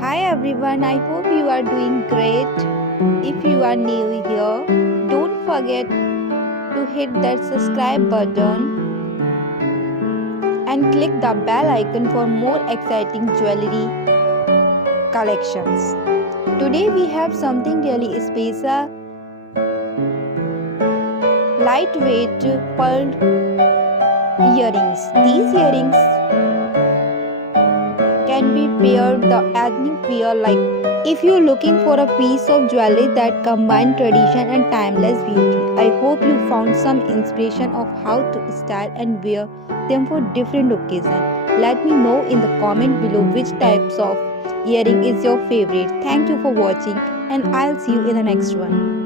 Hi everyone, I hope you are doing great. If you are new here, don't forget to hit that subscribe button and click the bell icon for more exciting jewelry collections. Today we have something really special, lightweight pearl earrings. These earrings can be paired the ethnic wear like if you're looking for a piece of jewelry that combines tradition and timeless beauty. I hope you found some inspiration of how to style and wear them for different occasions. Let me know in the comment below which types of earring is your favorite. Thank you for watching and I'll see you in the next one.